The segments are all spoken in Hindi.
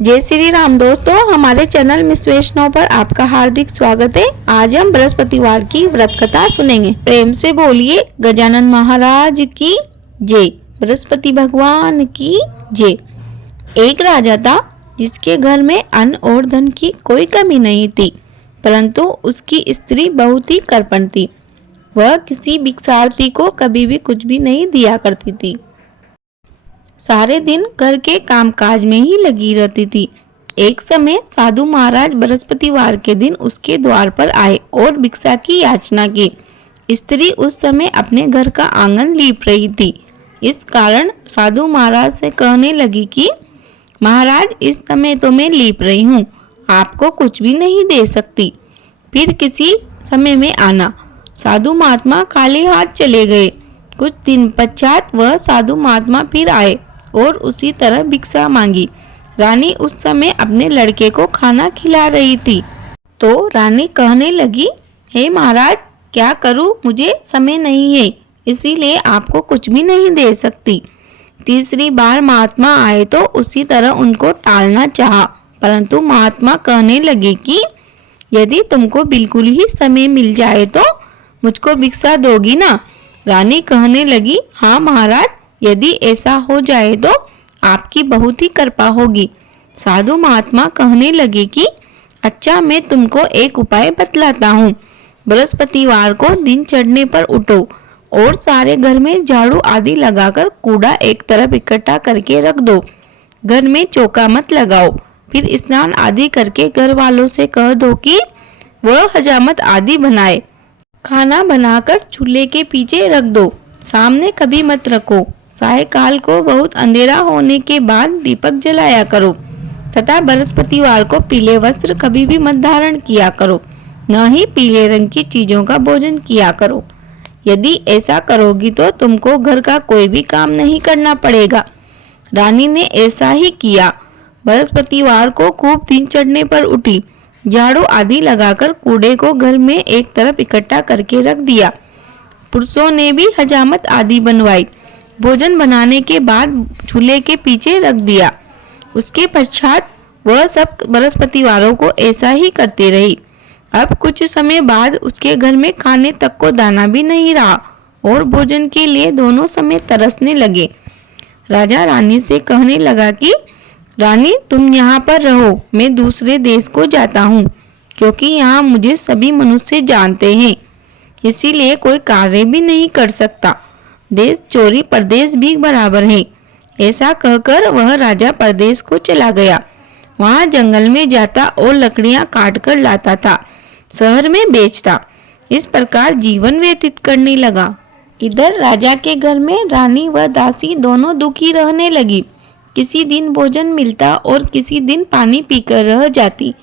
जय श्री राम दोस्तों, हमारे चैनल मिस वैष्णव पर आपका हार्दिक स्वागत है। आज हम बृहस्पतिवार की व्रत कथा सुनेंगे। प्रेम से बोलिए गजानन महाराज की जय, बृहस्पति भगवान की जय। एक राजा था जिसके घर में अन्न और धन की कोई कमी नहीं थी, परंतु उसकी स्त्री बहुत ही कृपण थी। वह किसी भिक्षार्थी को कभी भी कुछ भी नहीं दिया करती थी। सारे दिन घर के कामकाज में ही लगी रहती थी। एक समय साधु महाराज बृहस्पतिवार के दिन उसके द्वार पर आए और भिक्षा की याचना की। स्त्री उस समय अपने घर का आंगन लीप रही थी। इस कारण साधु महाराज से कहने लगी कि महाराज, इस समय तो मैं लीप रही हूँ, आपको कुछ भी नहीं दे सकती, फिर किसी समय में आना। साधु महात्मा खाली हाथ चले गए। कुछ दिन पश्चात वह साधु महात्मा फिर आए और उसी तरह भिक्षा मांगी। रानी उस समय अपने लड़के को खाना खिला रही थी, तो रानी कहने लगी, हे महाराज, क्या करूं, मुझे समय नहीं है, इसीलिए आपको कुछ भी नहीं दे सकती। तीसरी बार महात्मा आए तो उसी तरह उनको टालना चाहा, परंतु महात्मा कहने लगे कि यदि तुमको बिल्कुल ही समय मिल जाए तो मुझको भिक्षा दोगी ना। रानी कहने लगी, हाँ महाराज, यदि ऐसा हो जाए तो आपकी बहुत ही कृपा होगी। साधु महात्मा कहने लगे कि अच्छा, मैं तुमको एक उपाय बतलाता हूँ। बृहस्पतिवार को दिन चढ़ने पर उठो और सारे घर में झाड़ू आदि लगाकर कूड़ा एक तरफ इकट्ठा करके रख दो। घर में चौका मत लगाओ। फिर स्नान आदि करके घर वालों से कह दो कि वह हजामत आदि बनाए। खाना बनाकर चूल्हे के पीछे रख दो, सामने कभी मत रखो। सायकाल को बहुत अंधेरा होने के बाद दीपक जलाया करो तथा बृहस्पतिवार को पीले वस्त्र कभी भी मत धारण किया करो, न ही पीले रंग की चीजों का भोजन किया करो। यदि ऐसा करोगी तो तुमको घर का कोई भी काम नहीं करना पड़ेगा। रानी ने ऐसा ही किया। बृहस्पतिवार को खूब दिन चढ़ने पर उठी, झाड़ू आदि लगाकर कूड़े को घर में एक तरफ इकट्ठा करके रख दिया। पुरुषों ने भी हजामत आदि बनवाई। भोजन बनाने के बाद चूल्हे के पीछे रख दिया। उसके पश्चात वह सब बृहस्पतिवारों को ऐसा ही करती रही। अब कुछ समय बाद उसके घर में खाने तक को दाना भी नहीं रहा और भोजन के लिए दोनों समय तरसने लगे। राजा रानी से कहने लगा कि रानी, तुम यहाँ पर रहो, मैं दूसरे देश को जाता हूँ, क्योंकि यहाँ मुझे सभी मनुष्य जानते हैं, इसीलिए कोई कार्य भी नहीं कर सकता। देश चोरी परदेश भी बराबर है। ऐसा कहकर वह राजा परदेश को चला गया। वहाँ जंगल में जाता और लकड़ियाँ काट कर लाता था, शहर में बेचता। इस प्रकार जीवन व्यतीत करने लगा। इधर राजा के घर में रानी व दासी दोनों दुखी रहने लगी। किसी दिन भोजन मिलता और किसी दिन पानी पीकर रह जाती।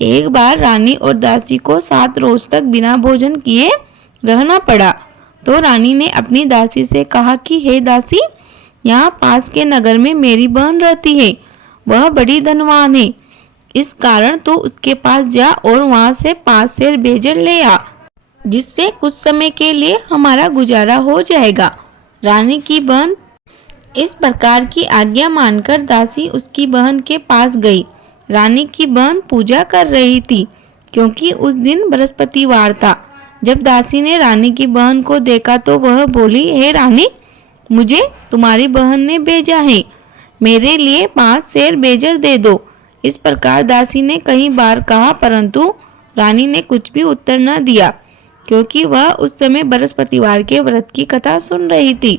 एक बार रानी और दासी को 7 रोज तक बिना भोजन किए रहना पड़ा, तो रानी ने अपनी दासी से कहा कि हे दासी, यहाँ पास के नगर में मेरी बहन रहती है, वह बड़ी धनवान है, इस कारण तो उसके पास जा और वहाँ से 5 सेर बेजर ले आ, जिससे कुछ समय के लिए हमारा गुजारा हो जाएगा। रानी की बहन इस प्रकार की आज्ञा मानकर दासी उसकी बहन के पास गई। रानी की बहन पूजा कर रही थी, क्योंकि उस दिन बृहस्पतिवार था। जब दासी ने रानी की बहन को देखा तो वह बोली, हे रानी, मुझे तुम्हारी बहन ने भेजा है, मेरे लिए 5 सेर बेजर दे दो। इस प्रकार दासी ने कई बार कहा, परंतु रानी ने कुछ भी उत्तर न दिया, क्योंकि वह उस समय बृहस्पतिवार के व्रत की कथा सुन रही थी।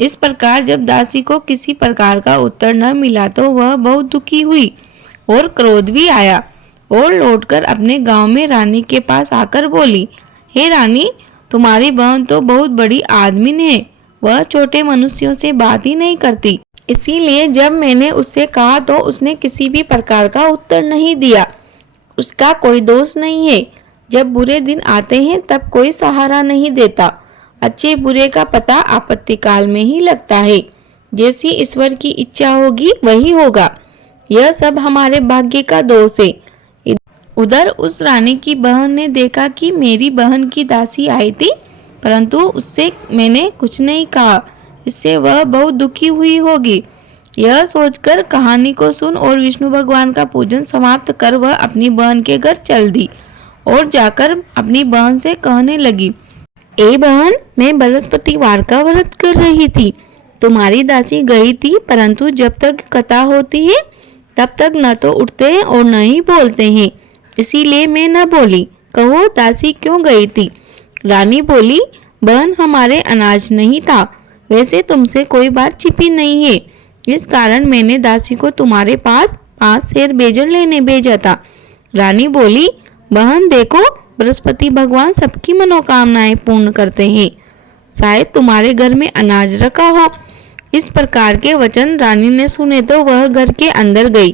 इस प्रकार जब दासी को किसी प्रकार का उत्तर न मिला तो वह बहुत दुखी हुई और क्रोध भी आया और लौटकर अपने गांव में रानी के पास आकर बोली, हे रानी, तुम्हारी बहन तो बहुत बड़ी आदमी है, वह छोटे मनुष्यों से बात ही नहीं करती, इसीलिए जब मैंने उससे कहा तो उसने किसी भी प्रकार का उत्तर नहीं दिया। उसका कोई दोष नहीं है। जब बुरे दिन आते हैं तब कोई सहारा नहीं देता। अच्छे बुरे का पता आपत्ति काल में ही लगता है। जैसी ईश्वर की इच्छा होगी वही होगा। यह सब हमारे भाग्य का दोष है। उधर उस रानी की बहन ने देखा कि मेरी बहन की दासी आई थी, परंतु उससे मैंने कुछ नहीं कहा, इससे वह बहुत दुखी हुई होगी। यह सोचकर कहानी को सुन और विष्णु भगवान का पूजन समाप्त कर वह अपनी बहन के घर चल दी और जाकर अपनी बहन से कहने लगी, ए बहन, मैं बृहस्पतिवार का व्रत कर रही थी। तुम्हारी दासी गई थी, परंतु जब तक कथा होती है तब तक न तो उठते हैं और न ही बोलते हैं, इसीलिए मैं न बोली। कहो दासी क्यों गई थी? रानी बोली, बहन, हमारे अनाज नहीं था। वैसे तुमसे कोई बात छिपी नहीं है, इस कारण मैंने दासी को तुम्हारे पास 5 सेर बेजन लेने भेजा था। रानी बोली, बहन देखो, बृहस्पति भगवान सबकी मनोकामनाएं पूर्ण करते हैं, शायद तुम्हारे घर में अनाज रखा हो। इस प्रकार के वचन रानी ने सुने तो वह घर के अंदर गई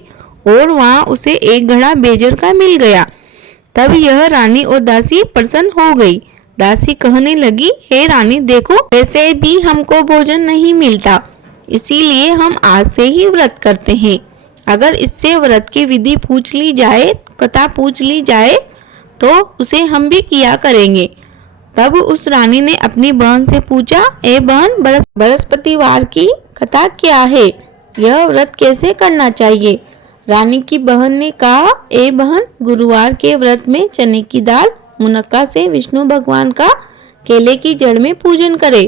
और वहां उसे एक घड़ा बेजर का मिल गया। तब यह रानी और दासी प्रसन्न हो गई। दासी कहने लगी, हे रानी देखो, वैसे भी हमको भोजन नहीं मिलता, इसीलिए हम आज से ही व्रत करते हैं। अगर इससे व्रत की विधि पूछ ली जाए, कथा पूछ ली जाए तो उसे हम भी किया करेंगे। तब उस रानी ने अपनी बहन से पूछा, ए बहन, बृहस्पतिवार की कथा क्या है? यह व्रत कैसे करना चाहिए? रानी की बहन ने कहा, ए बहन, गुरुवार के व्रत में चने की दाल मुनक्का से विष्णु भगवान का केले की जड़ में पूजन करे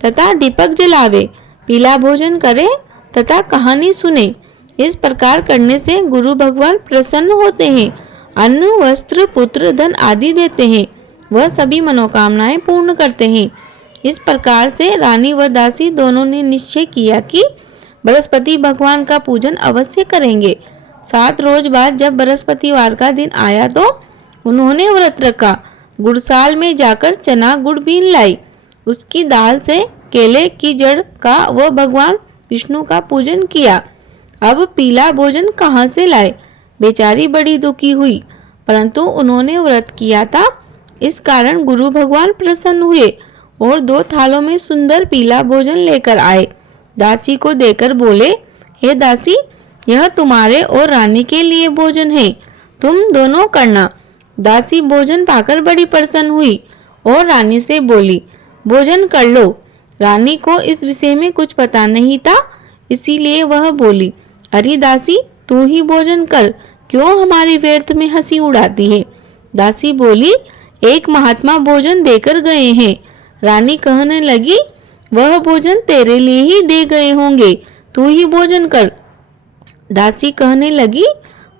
तथा दीपक जलावे, पीला भोजन करे तथा कहानी सुने। इस प्रकार करने से गुरु भगवान प्रसन्न होते हैं, अन्न, वस्त्र, पुत्र, धन आदि देते हैं, वह सभी मनोकामनाएं पूर्ण करते हैं। इस प्रकार से रानी व दासी दोनों ने निश्चय किया कि बृहस्पति भगवान का पूजन अवश्य करेंगे। 7 रोज बाद जब बृहस्पतिवार का दिन आया तो उन्होंने व्रत रखा। गुड़साल में जाकर चना गुड़ बीन लाई, उसकी दाल से केले की जड़ का व भगवान विष्णु का पूजन किया। अब पीला भोजन कहाँ से लाए? बेचारी बड़ी दुखी हुई, परंतु उन्होंने व्रत किया था, इस कारण गुरु भगवान प्रसन्न हुए और 2 थालों में सुंदर पीला भोजन लेकर आए। दासी को देकर बोले, हे दासी, यह तुम्हारे और रानी के लिए भोजन है, तुम दोनों करना। दासी भोजन पाकर बड़ी प्रसन्न हुई और रानी से बोली, भोजन कर लो। रानी को इस विषय में कुछ पता नहीं था, इसीलिए वह बोली, अरे दासी, तू ही भोजन कर, क्यों हमारी व्यर्थ में हंसी उड़ाती है? दासी बोली, एक महात्मा भोजन देकर गए हैं। रानी कहने लगी, वह भोजन तेरे लिए ही दे गए होंगे, तू ही भोजन कर। दासी कहने लगी,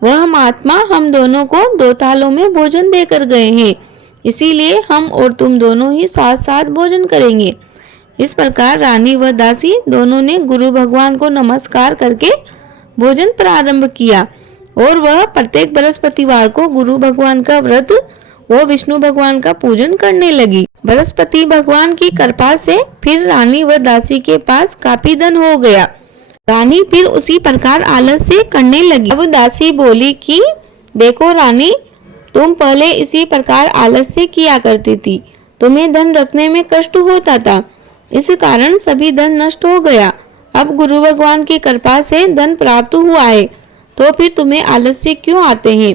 वह महात्मा हम दोनों को 2 थालों में भोजन देकर गए हैं, इसीलिए हम और तुम दोनों ही साथ साथ भोजन करेंगे। इस प्रकार रानी व दासी दोनों ने गुरु भगवान को नमस्कार करके भोजन प्रारंभ किया और वह प्रत्येक बृहस्पतिवार को गुरु भगवान का व्रत व विष्णु भगवान का पूजन करने लगी। बृहस्पति भगवान की कृपा से फिर रानी व दासी के पास काफी धन हो गया। रानी फिर उसी प्रकार आलस से करने लगी। अब दासी बोली कि देखो रानी, तुम पहले इसी प्रकार आलस से किया करती थी, तुम्हें धन रखने में कष्ट होता था, इस कारण सभी धन नष्ट हो गया। अब गुरु भगवान की कृपा से धन प्राप्त हुआ है, तो फिर तुम्हें आलस्य क्यों आते हैं?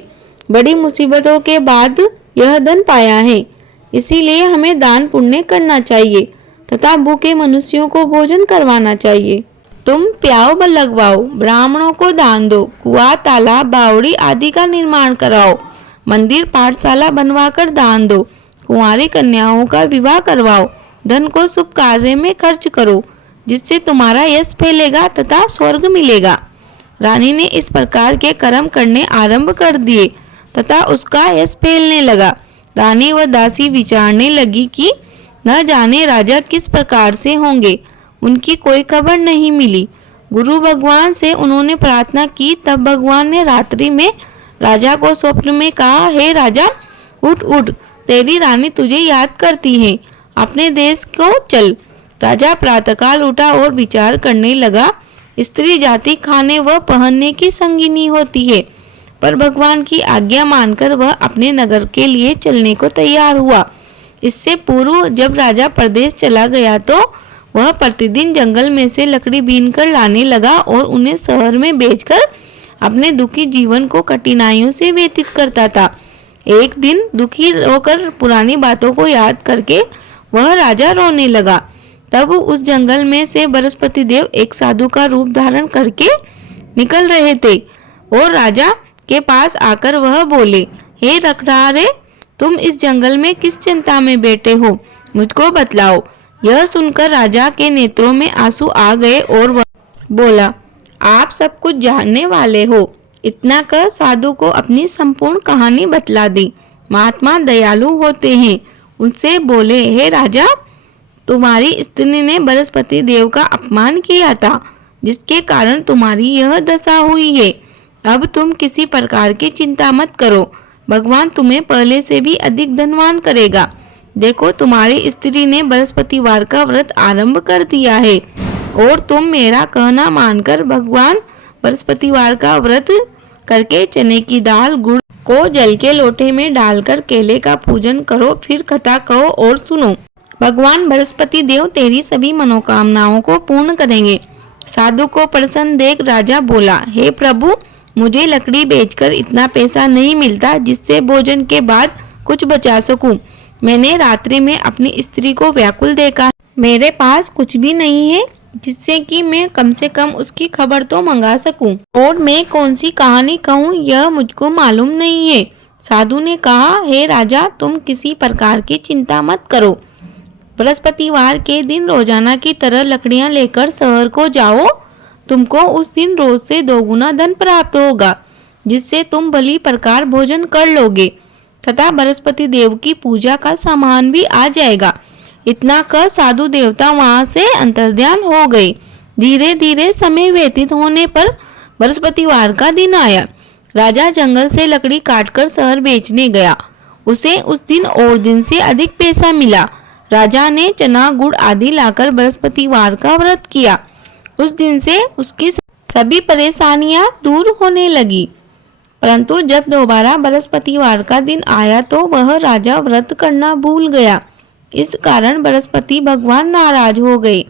बड़ी मुसीबतों के बाद यह धन पाया है, इसीलिए हमें दान पुण्य करना चाहिए तथा भूखे मनुष्यों को भोजन करवाना चाहिए। तुम प्याओ व लगवाओ, ब्राह्मणों को दान दो, कुआं, तालाब, बावड़ी आदि का निर्माण कराओ, मंदिर, पाठशाला बनवाकर दान दो, कुंवारी कन्याओं का विवाह करवाओ, धन को शुभ कार्य में खर्च करो, जिससे तुम्हारा यश फैलेगा तथा स्वर्ग मिलेगा। रानी ने इस प्रकार के कर्म करने आरंभ कर दिए तथा उसका यश फैलने लगा। रानी व दासी विचारने लगी कि न जाने राजा किस प्रकार से होंगे, उनकी कोई खबर नहीं मिली। गुरु भगवान से उन्होंने प्रार्थना की, तब भगवान ने रात्रि में राजा को स्वप्न में कहा, हे राजा, उठ उठ, तेरी रानी तुझे याद करती है, अपने देश को चल। राजा प्रातःकाल उठा और विचार करने लगा, स्त्री जाति खाने व पहनने की संगिनी होती है, पर भगवान की आज्ञा मानकर वह अपने नगर के लिए चलने को तैयार हुआ। इससे पूर्व जब राजा प्रदेश चला गया तो वह प्रतिदिन जंगल में से लकड़ी बीन कर लाने लगा और उन्हें शहर में बेचकर अपने दुखी जीवन को कठिनाइयों से व्यतीत करता था। एक दिन दुखी होकर पुरानी बातों को याद करके वह राजा रोने लगा। तब उस जंगल में से बृहस्पति देव एक साधु का रूप धारण करके निकल रहे थे और राजा के पास आकर वह बोले, हे रखवारे, तुम इस जंगल में किस चिंता में बैठे हो, मुझको बतलाओ। यह सुनकर राजा के नेत्रों में आंसू आ गए और वह बोला, आप सब कुछ जानने वाले हो। इतना कर साधु को अपनी संपूर्ण कहानी बतला दी। महात्मा दयालु होते हैं। उनसे बोले, हे राजा, तुम्हारी स्त्री ने बृहस्पति देव का अपमान किया था, जिसके कारण तुम्हारी यह दशा हुई है। अब तुम किसी प्रकार की चिंता मत करो, भगवान तुम्हें पहले से भी अधिक धनवान करेगा। देखो, तुम्हारी स्त्री ने बृहस्पतिवार का व्रत आरंभ कर दिया है और तुम मेरा कहना मानकर भगवान बृहस्पतिवार का व्रत करके चने की दाल गुड़ को जल के लोटे में डालकर केले का पूजन करो, फिर कथा कहो और सुनो। भगवान बृहस्पति देव तेरी सभी मनोकामनाओं को पूर्ण करेंगे। साधु को प्रसन्न देख राजा बोला, हे प्रभु, मुझे लकड़ी बेचकर इतना पैसा नहीं मिलता जिससे भोजन के बाद कुछ बचा सकूं। मैंने रात्रि में अपनी स्त्री को व्याकुल देखा। मेरे पास कुछ भी नहीं है जिससे कि मैं कम से कम उसकी खबर तो मंगा सकूं, और मैं कौन सी कहानी कहूं यह मुझको मालूम नहीं है। साधु ने कहा, हे राजा, तुम किसी प्रकार की चिंता मत करो। बृहस्पतिवार के दिन रोजाना की तरह लकड़ियां लेकर शहर को जाओ। तुमको उस दिन रोज से 2 गुना धन प्राप्त होगा, जिससे तुम भली प्रकार भोजन कर लोगे तथा बृहस्पति देव की पूजा का सामान भी आ जाएगा। इतना कर साधु देवता वहां से अंतर्ध्यान हो गए। धीरे धीरे समय व्यतीत होने पर बृहस्पतिवार का दिन आया। राजा जंगल से लकड़ी काटकर शहर बेचने गया। उसे उस दिन और दिन से अधिक पैसा मिला। राजा ने चना गुड़ आदि लाकर बृहस्पतिवार का व्रत किया। उस दिन से उसकी सभी परेशानियां दूर होने लगी। परंतु जब दोबारा बृहस्पतिवार का दिन आया तो वह राजा व्रत करना भूल गया। इस कारण बृहस्पति भगवान नाराज हो गए।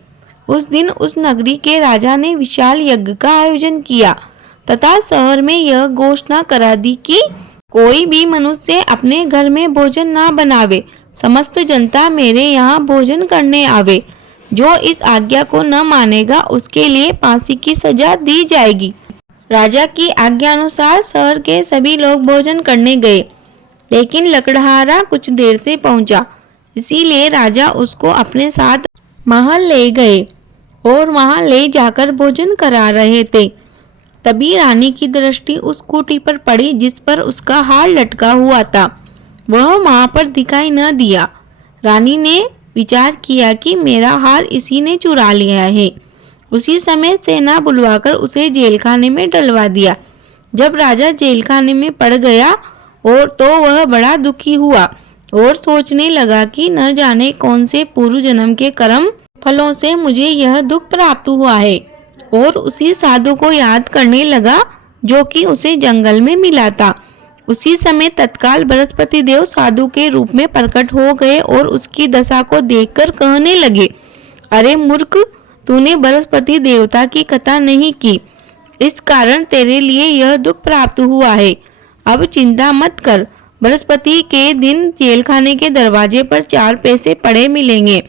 उस दिन उस नगरी के राजा ने विशाल यज्ञ का आयोजन किया तथा शहर में यह घोषणा करा दी कि कोई भी मनुष्य अपने घर में भोजन ना बनावे, समस्त जनता मेरे यहाँ भोजन करने आवे। जो इस आज्ञा को न मानेगा उसके लिए फांसी की सजा दी जाएगी। राजा की आज्ञा अनुसार शहर के सभी लोग भोजन करने गए, लेकिन लकड़हारा कुछ देर से पहुंचा, इसीलिए राजा उसको अपने साथ महल ले गए और वहां ले जाकर भोजन करा रहे थे। तभी रानी की दृष्टि उस खूंटी पर पड़ी जिस पर उसका हार लटका हुआ था। वह वहां पर दिखाई न दिया। रानी ने विचार किया कि मेरा हार इसी ने चुरा लिया है। उसी समय सेना बुलवाकर उसे जेलखाने में डलवा दिया। जब राजा जेलखाने में पड़ गया और तो वह बड़ा दुखी हुआ और सोचने लगा कि न जाने कौन से पूर्व जन्म के कर्म फलों से मुझे यह दुख प्राप्त हुआ है, और उसी साधु को याद करने लगा जो कि उसे जंगल में मिला था। उसी समय तत्काल बृहस्पति देव साधु के रूप में प्रकट हो गए और उसकी दशा को देखकर कहने लगे, अरे मूर्ख, तूने बृहस्पति देवता की कथा नहीं की, इस कारण तेरे लिए यह दुख प्राप्त हुआ है। अब चिंता मत कर, बृहस्पति के दिन जेलखाने के दरवाजे पर 4 पैसे पड़े मिलेंगे,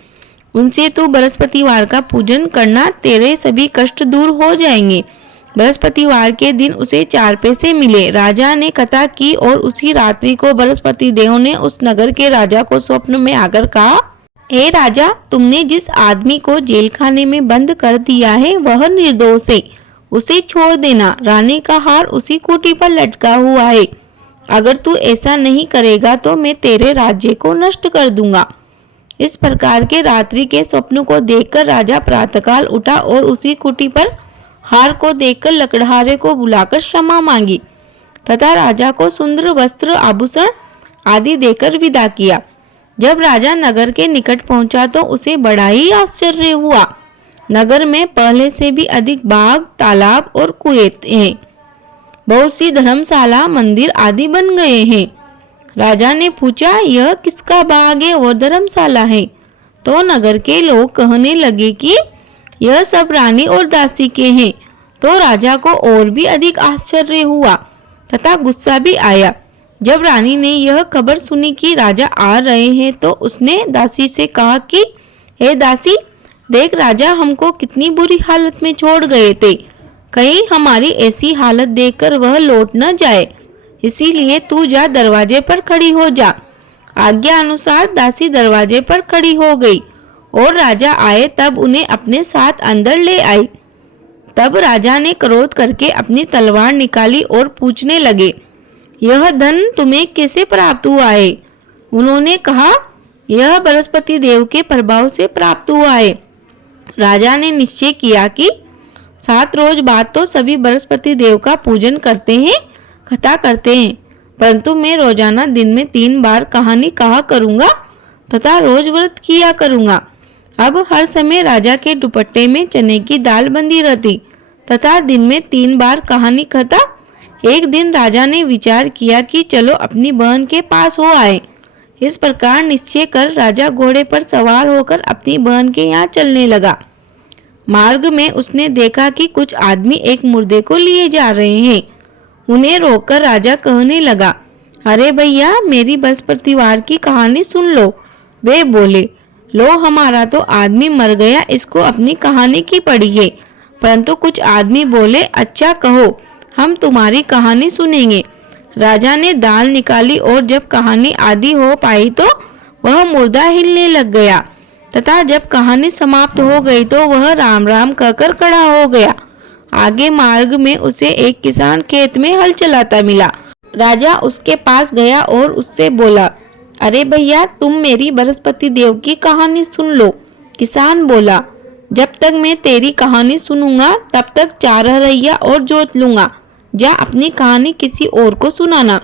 उनसे तू बृहस्पतिवार का पूजन करना, तेरे सभी कष्ट दूर हो जाएंगे। बृहस्पतिवार के दिन उसे 4 पैसे मिले। राजा ने कथा की और उसी रात्रि को बृहस्पति देव ने उस नगर के राजा को स्वप्न में आकर कहा, हे राजा, तुमने जिस आदमी को जेलखाने में बंद कर दिया है वह निर्दोष है, उसे छोड़ देना। रानी का हार उसी खूंटी पर लटका हुआ है। अगर तू ऐसा नहीं करेगा तो मैं तेरे राज्य को नष्ट कर दूंगा। इस प्रकार के रात्रि के स्वप्न को देखकर राजा प्रातःकाल उठा और उसी खूंटी पर हार को देखकर लकड़हारे को बुलाकर क्षमा मांगी तथा राजा को सुंदर वस्त्र आभूषण आदि देकर विदा किया। जब राजा नगर के निकट पहुंचा तो उसे बड़ा ही आश्चर्य हुआ। नगर में पहले से भी अधिक बाग, तालाब और कुएं हैं। बहुत सी धर्मशाला, मंदिर आदि बन गए हैं। राजा ने पूछा, यह किसका बाग है और धर्मशाला है? तो नगर के लोग कहने लगे कि यह सब रानी और दासी के हैं। तो राजा को और भी अधिक आश्चर्य हुआ तथा गुस्सा भी आया। जब रानी ने यह खबर सुनी कि राजा आ रहे हैं तो उसने दासी से कहा कि हे दासी, देख राजा, हमको कितनी बुरी हालत में छोड़ गए थे। कहीं हमारी ऐसी हालत देखकर वह लौट न जाए, इसीलिए तू जा, दरवाजे पर खड़ी हो जा। आज्ञा अनुसार दासी दरवाजे पर खड़ी हो गई और राजा आए तब उन्हें अपने साथ अंदर ले आई। तब राजा ने क्रोध करके अपनी तलवार निकाली और पूछने लगे, यह धन तुम्हें कैसे प्राप्त हुआ है? उन्होंने कहा, यह बृहस्पति देव के प्रभाव से प्राप्त हुआ है। राजा ने निश्चय किया कि 7 रोज बाद तो सभी बृहस्पति देव का पूजन करते हैं, कथा करते हैं, परंतु मैं रोजाना दिन में 3 बार कहानी कहा करूंगा तथा रोज व्रत किया करूंगा। अब हर समय राजा के दुपट्टे में चने की दाल बंधी रहती तथा दिन में 3 बार कहानी कथा। एक दिन राजा ने विचार किया कि चलो अपनी बहन के पास हो आए। इस प्रकार निश्चय कर राजा घोड़े पर सवार होकर अपनी बहन के यहाँ चलने लगा। मार्ग में उसने देखा कि कुछ आदमी एक मुर्दे को लिए जा रहे हैं। उन्हें रोककर राजा कहने लगा, अरे भैया, मेरी बृहस्पतिवार की कहानी सुन लो। वे बोले, लो, हमारा तो आदमी मर गया, इसको अपनी कहानी की पड़ी है। परंतु कुछ आदमी बोले, अच्छा कहो, हम तुम्हारी कहानी सुनेंगे। राजा ने दाल निकाली और जब कहानी आधी हो पाई तो वह मुर्दा हिलने लग गया तथा जब कहानी समाप्त हो गई तो वह राम राम कहकर खड़ा हो गया। आगे मार्ग में उसे एक किसान खेत में हल चलाता मिला। राजा उसके पास गया और उससे बोला, अरे भैया, तुम मेरी बृहस्पति देव की कहानी सुन लो। किसान बोला, जब तक मैं तेरी कहानी सुनूंगा तब तक 4 हरैया और जोत लूंगा। जा, अपनी कहानी किसी और को सुनाना।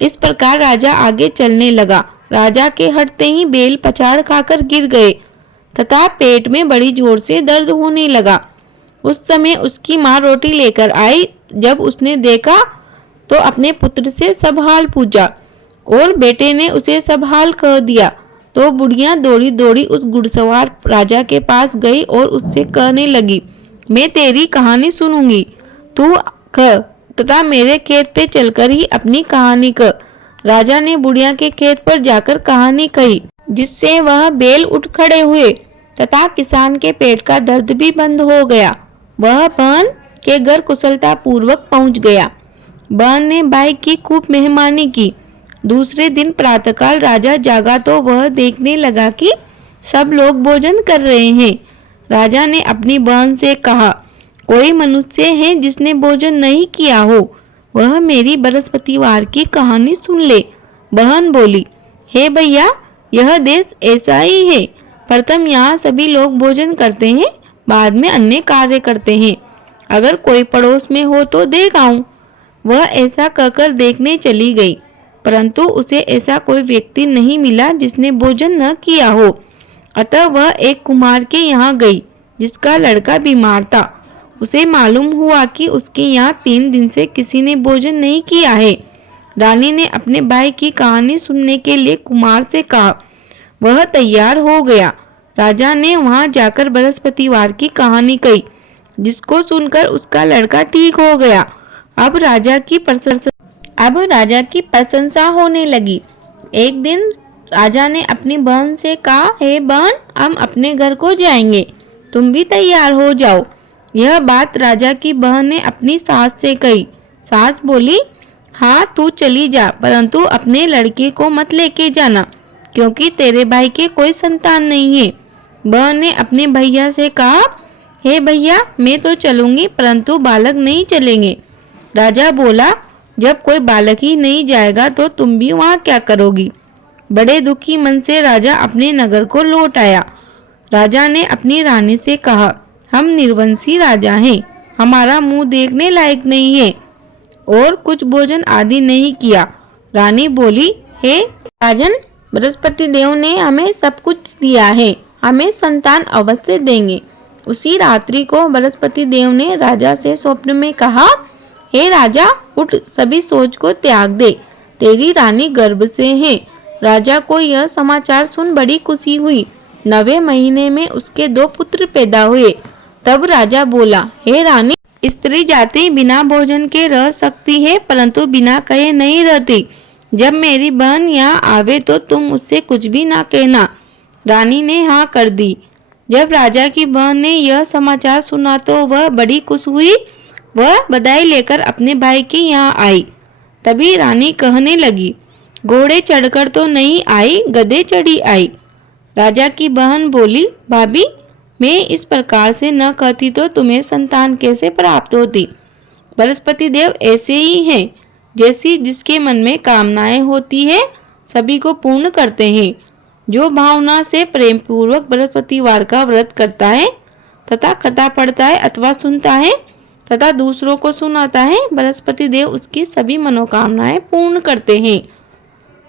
इस प्रकार राजा आगे चलने लगा। राजा के हटते ही बेल पछाड़ खाकर गिर गए तथा पेट में बड़ी जोर से दर्द होने लगा। उस समय उसकी माँ रोटी लेकर आई। जब उसने देखा तो अपने पुत्र से सब हाल पूछा और बेटे ने उसे सब हाल कह दिया। तो बुढ़िया दौड़ी दौड़ी उस घुड़सवार राजा के पास गई और उससे कहने लगी, मैं तेरी कहानी सुनूंगी, तू कह तथा मेरे खेत पे चलकर ही अपनी कहानी कह। राजा ने बुढ़िया के खेत पर जाकर कहानी कही, जिससे वह बेल उठ खड़े हुए तथा किसान के पेट का दर्द भी बंद हो गया। वह बहन के घर कुशलता पूर्वक पहुंच गया। बहन ने भाई की खूब मेहमानी की। दूसरे दिन प्रातःकाल राजा जागा तो वह देखने लगा कि सब लोग भोजन कर रहे हैं। राजा ने अपनी बहन से कहा, कोई मनुष्य है जिसने भोजन नहीं किया हो, वह मेरी बृहस्पतिवार की कहानी सुन ले। बहन बोली, हे भैया, यह देश ऐसा ही है। प्रथम यहाँ सभी लोग भोजन करते हैं, बाद में अन्य कार्य करते हैं। अगर कोई पड़ोस में हो तो देख आऊं। वह ऐसा कहकर देखने चली गई, परंतु उसे ऐसा कोई व्यक्ति नहीं मिला जिसने भोजन न किया हो। अतः वह एक कुम्हार के यहाँ गई जिसका लड़का बीमार था। उसे मालूम हुआ कि उसके यहाँ 3 दिन से किसी ने भोजन नहीं किया है। रानी ने अपने भाई की कहानी सुनने के लिए कुमार से कहा। वह तैयार हो गया। राजा ने वहां जाकर बृहस्पतिवार की कहानी कही, जिसको सुनकर उसका लड़का ठीक हो गया। अब राजा की प्रशंसा होने लगी। एक दिन राजा ने अपनी बहन से कहा, हे बहन, हम अपने घर को जाएंगे, तुम भी तैयार हो जाओ। यह बात राजा की बहन ने अपनी सास से कही। सास बोली, हाँ, तू चली जा, परंतु अपने लड़के को मत लेके जाना, क्योंकि तेरे भाई के कोई संतान नहीं है। बहन ने अपने भैया से कहा, हे भैया, मैं तो चलूंगी, परंतु बालक नहीं चलेंगे। राजा बोला, जब कोई बालक ही नहीं जाएगा तो तुम भी वहाँ क्या करोगी? बड़े दुखी मन से राजा अपने नगर को लौट आया। राजा ने अपनी रानी से कहा, हम निर्वंशी राजा हैं, हमारा मुंह देखने लायक नहीं है, और कुछ भोजन आदि नहीं किया। रानी बोली, हे राजन, बृहस्पति देव ने हमें सब कुछ दिया है, हमें संतान अवश्य देंगे। उसी रात्रि को बृहस्पति देव ने राजा से स्वप्न में कहा, हे राजा, उठ, सभी सोच को त्याग दे, तेरी रानी गर्भ से है। राजा को यह समाचार सुन बड़ी खुशी हुई। 9वें महीने में उसके 2 पुत्र पैदा हुए। तब राजा बोला, हे रानी, स्त्री जाति बिना भोजन के रह सकती है, परंतु बिना कहे नहीं रहती। जब मेरी बहन यहाँ आवे तो तुम उससे कुछ भी ना कहना। रानी ने हाँ कर दी। जब राजा की बहन ने यह समाचार सुना तो वह बड़ी खुश हुई। वह बधाई लेकर अपने भाई के यहाँ आई। तभी रानी कहने लगी, घोड़े चढ़कर तो नहीं आई, गधे चढ़ी आई। राजा की बहन बोली, भाभी, मैं इस प्रकार से न कहती तो तुम्हें संतान कैसे प्राप्त होती। बृहस्पति देव ऐसे ही हैं, जैसी जिसके मन में कामनाएं होती है सभी को पूर्ण करते हैं। जो भावना से प्रेम पूर्वक बृहस्पतिवार का व्रत करता है तथा कथा पढ़ता है अथवा सुनता है तथा दूसरों को सुनाता है, बृहस्पति देव उसकी सभी मनोकामनाएं पूर्ण करते हैं।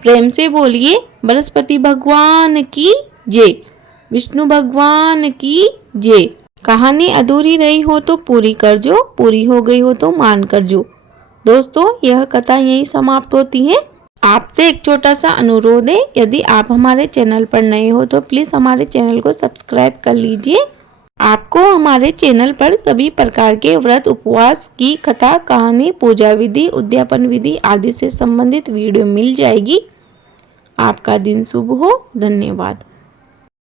प्रेम से बोलिए बृहस्पति भगवान की जय, विष्णु भगवान की जय। कहानी अधूरी रही हो तो पूरी कर जो, पूरी हो गई हो तो मान कर जो। दोस्तों, यह कथा यहीं समाप्त होती है। आपसे एक छोटा सा अनुरोध है, यदि आप हमारे चैनल पर नए हो तो प्लीज़ हमारे चैनल को सब्सक्राइब कर लीजिए। आपको हमारे चैनल पर सभी प्रकार के व्रत उपवास की कथा, कहानी, पूजा विधि, उद्यापन विधि आदि से संबंधित वीडियो मिल जाएगी। आपका दिन शुभ हो। धन्यवाद।